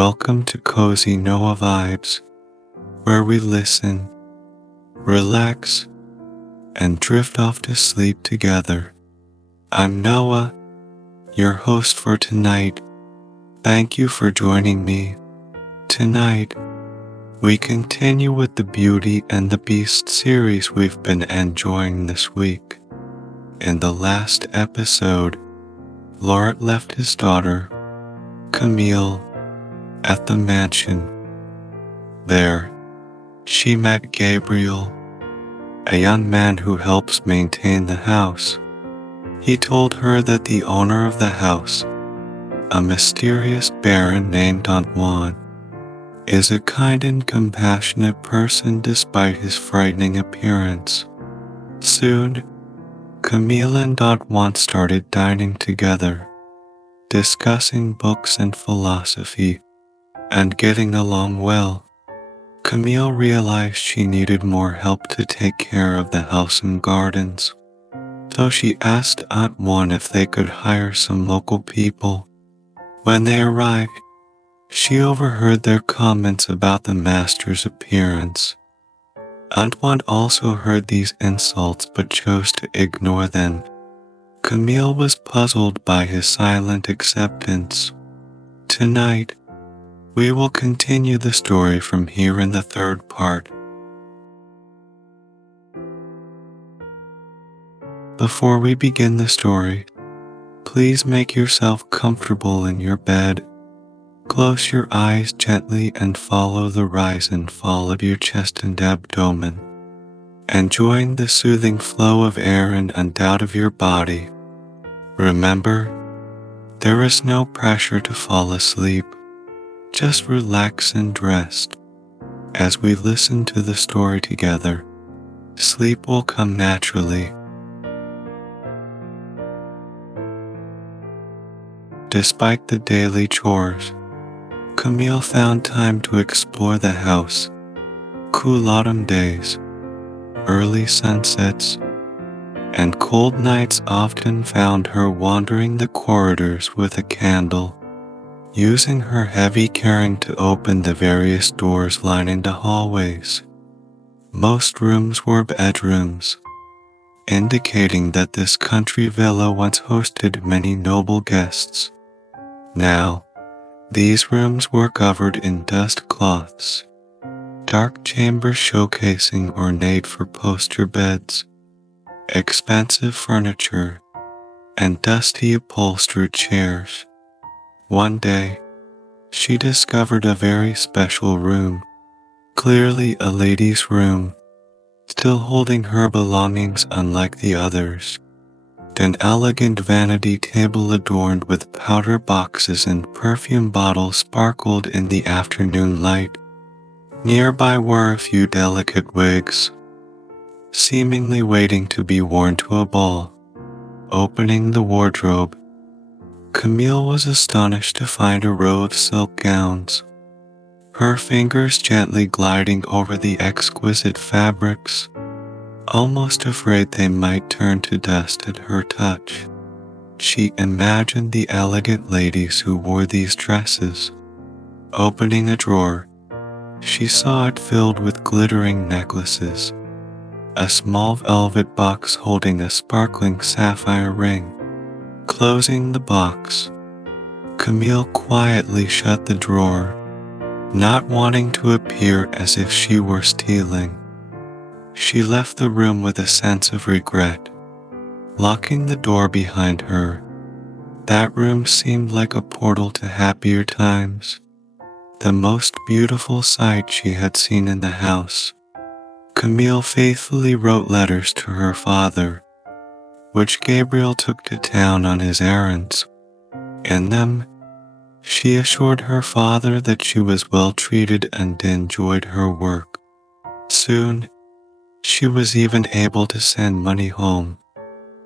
Welcome to Cozy Noah Vibes, where we listen, relax, and drift off to sleep together. I'm Noah, your host for tonight. Thank you for joining me. Tonight, we continue with the Beauty and the Beast series we've been enjoying this week. In the last episode, Laurent left his daughter, Camille, at the mansion. There, she met Gabriel, a young man who helps maintain the house. He told her that the owner of the house, a mysterious baron named Antoine, is a kind and compassionate person despite his frightening appearance. Soon, Camille and Antoine started dining together, discussing books and philosophy, and getting along well. Camille realized she needed more help to take care of the house and gardens, so she asked Antoine if they could hire some local people. When they arrived, she overheard their comments about the master's appearance. Antoine also heard these insults but chose to ignore them. Camille was puzzled by his silent acceptance. Tonight, we will continue the story from here in the third part. Before we begin the story, please make yourself comfortable in your bed. Close your eyes gently and follow the rise and fall of your chest and abdomen, enjoying the soothing flow of air in and out of your body. Remember, there is no pressure to fall asleep. Just relax and rest. As we listen to the story together, sleep will come naturally. Despite the daily chores, Camille found time to explore the house. Cool autumn days, early sunsets, and cold nights often found her wandering the corridors with a candle, using her heavy caring to open the various doors lining the hallways. Most rooms were bedrooms, indicating that this country villa once hosted many noble guests. Now, these rooms were covered in dust cloths, dark chambers showcasing ornate four-poster beds, expensive furniture, and dusty upholstered chairs. One day, she discovered a very special room, clearly a lady's room, still holding her belongings unlike the others. An elegant vanity table adorned with powder boxes and perfume bottles sparkled in the afternoon light. Nearby were a few delicate wigs, seemingly waiting to be worn to a ball. Opening the wardrobe, Camille was astonished to find a row of silk gowns, her fingers gently gliding over the exquisite fabrics, almost afraid they might turn to dust at her touch. She imagined the elegant ladies who wore these dresses. Opening a drawer, she saw it filled with glittering necklaces, a small velvet box holding a sparkling sapphire ring. Closing the box, Camille quietly shut the drawer, not wanting to appear as if she were stealing. She left the room with a sense of regret, locking the door behind her. That room seemed like a portal to happier times, the most beautiful sight she had seen in the house. Camille faithfully wrote letters to her father, which Gabriel took to town on his errands. In them, she assured her father that she was well treated and enjoyed her work. Soon, she was even able to send money home.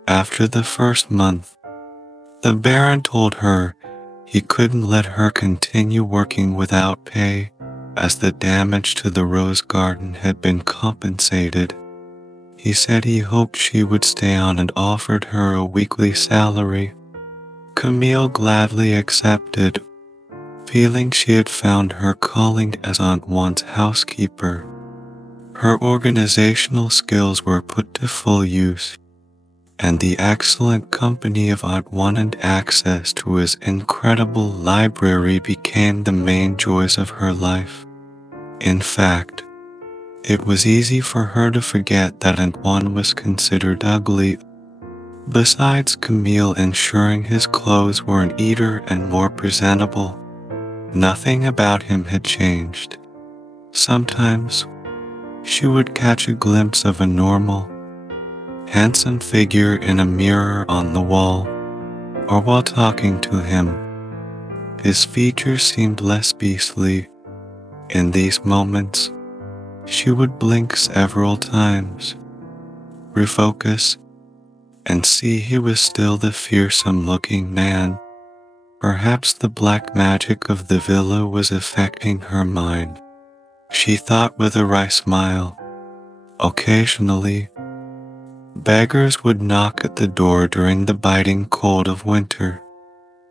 After the first month, the Baron told her he couldn't let her continue working without pay, as the damage to the rose garden had been compensated. He said he hoped she would stay on and offered her a weekly salary. Camille gladly accepted. feeling she had found her calling as Antoine's housekeeper. Her organizational skills were put to full use, and the excellent company of Antoine and access to his incredible library became the main joys of her life. In fact, it was easy for her to forget that Antoine was considered ugly. Besides Camille ensuring his clothes were neater and more presentable, nothing about him had changed. Sometimes, she would catch a glimpse of a normal, handsome figure in a mirror on the wall, or while talking to him, his features seemed less beastly. In these moments, she would blink several times, refocus, and see he was still the fearsome-looking man. Perhaps the black magic of the villa was affecting her mind, she thought with a wry smile. Occasionally, beggars would knock at the door during the biting cold of winter,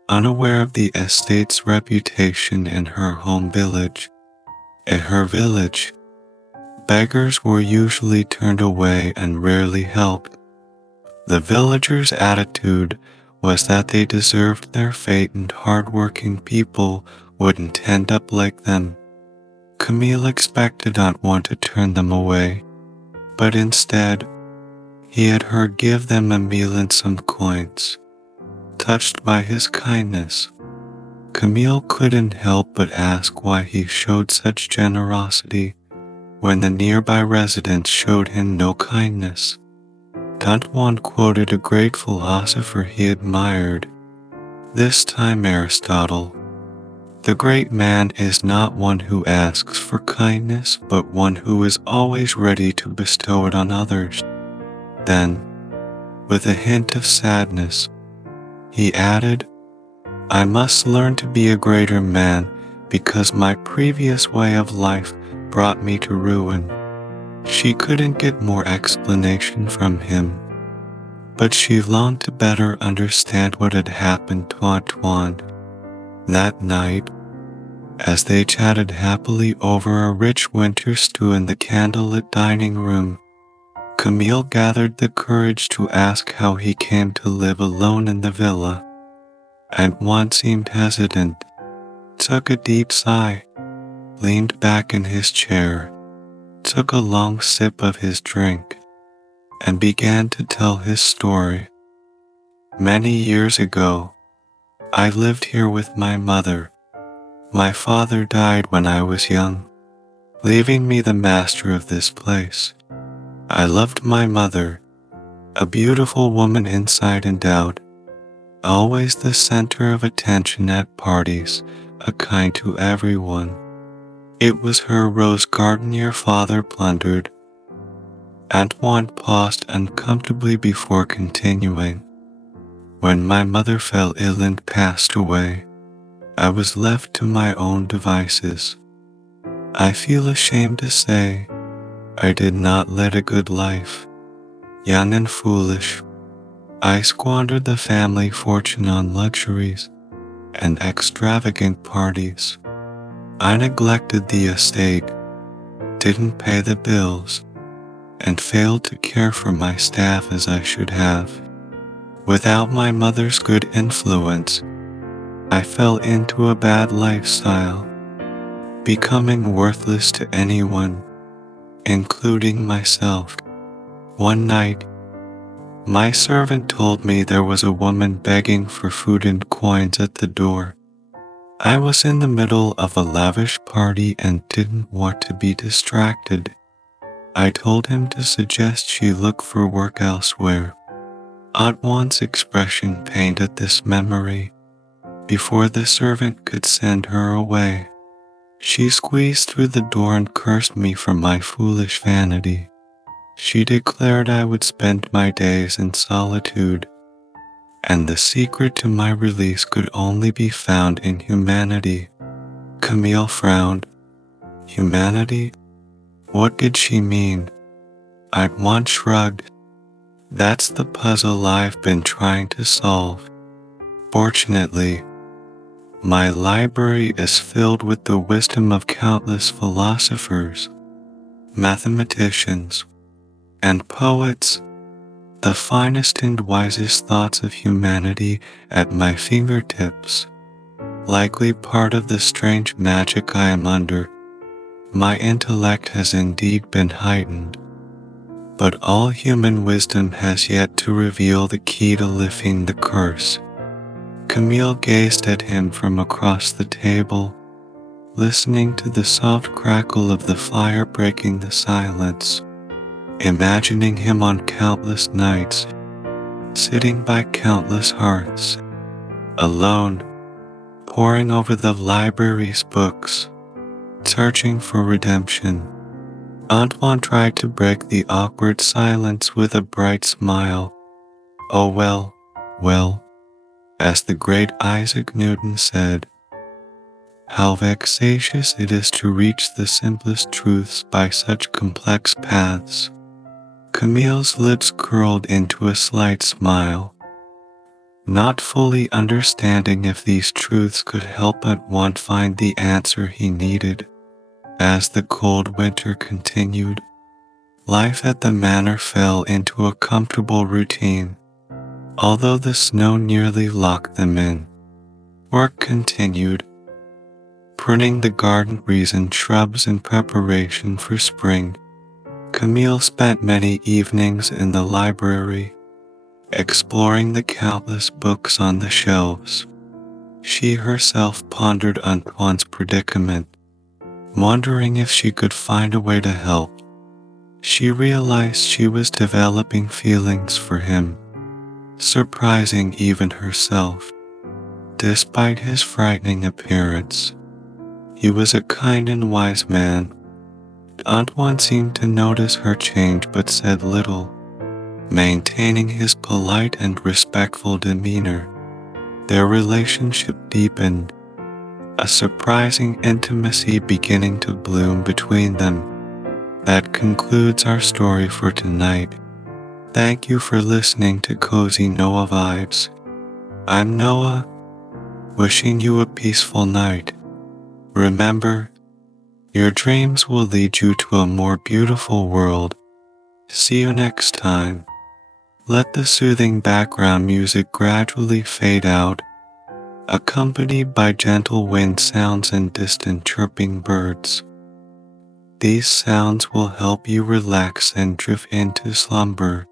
unaware of the estate's reputation in her home village. At her village, beggars were usually turned away and rarely helped. The villagers' attitude was that they deserved their fate and hard-working people wouldn't end up like them. Camille expected Antoine to turn them away, but instead, he had her give them a meal and some coins. Touched by his kindness, Camille couldn't help but ask why he showed such generosity when the nearby residents showed him no kindness. Antoine quoted a great philosopher he admired, this time Aristotle. The great man is not one who asks for kindness, but one who is always ready to bestow it on others. Then, with a hint of sadness, he added, I must learn to be a greater man because my previous way of life brought me to ruin. She couldn't get more explanation from him, but she longed to better understand what had happened to Antoine. That night, as they chatted happily over a rich winter stew in the candlelit dining room, Camille gathered the courage to ask how he came to live alone in the villa. Antoine seemed hesitant, took a deep sigh, leaned back in his chair, took a long sip of his drink, and began to tell his story. Many years ago, I lived here with my mother. My father died when I was young, leaving me the master of this place. I loved my mother, a beautiful woman inside and out, always the center of attention at parties, kind to everyone. It was her rose garden your father plundered. Antoine paused uncomfortably before continuing. When my mother fell ill and passed away, I was left to my own devices. I feel ashamed to say I did not lead a good life. Young and foolish, I squandered the family fortune on luxuries and extravagant parties. I neglected the estate, didn't pay the bills, and failed to care for my staff as I should have. Without my mother's good influence, I fell into a bad lifestyle, becoming worthless to anyone, including myself. One night, my servant told me there was a woman begging for food and coins at the door. I was in the middle of a lavish party and didn't want to be distracted. I told him to suggest she look for work elsewhere. Antoine's expression painted this memory. Before the servant could send her away, she squeezed through the door and cursed me for my foolish vanity. She declared I would spend my days in solitude, and the secret to my release could only be found in humanity. Camille frowned. Humanity? What did she mean? Antoine shrugged. That's the puzzle I've been trying to solve. Fortunately, My library is filled with the wisdom of countless philosophers, mathematicians, and poets, the finest and wisest thoughts of humanity at my fingertips. Likely part of the strange magic I am under, my intellect has indeed been heightened, but all human wisdom has yet to reveal the key to lifting the curse. Camille gazed at him from across the table, listening to the soft crackle of the fire breaking the silence, imagining him on countless nights, sitting by countless hearths, alone, poring over the library's books, searching for redemption. Antoine tried to break the awkward silence with a bright smile. Oh well, as the great Isaac Newton said, how vexatious it is to reach the simplest truths by such complex paths. Camille's lips curled into a slight smile, not fully understanding if these truths could help but one find the answer he needed. As the cold winter continued, life at the manor fell into a comfortable routine. Although the snow nearly locked them in, work continued, pruning the garden trees and shrubs in preparation for spring. Camille spent many evenings in the library, exploring the countless books on the shelves. She herself pondered Antoine's predicament, wondering if she could find a way to help. She realized she was developing feelings for him, surprising even herself. Despite his frightening appearance, he was a kind and wise man. Antoine seemed to notice her change but said little, maintaining his polite and respectful demeanor. Their relationship deepened, a surprising intimacy beginning to bloom between them. That concludes our story for tonight. Thank you for listening to Cozy Noah Vibes. I'm Noah, wishing you a peaceful night. Remember, your dreams will lead you to a more beautiful world. See you next time. Let the soothing background music gradually fade out, accompanied by gentle wind sounds and distant chirping birds. These sounds will help you relax and drift into slumber.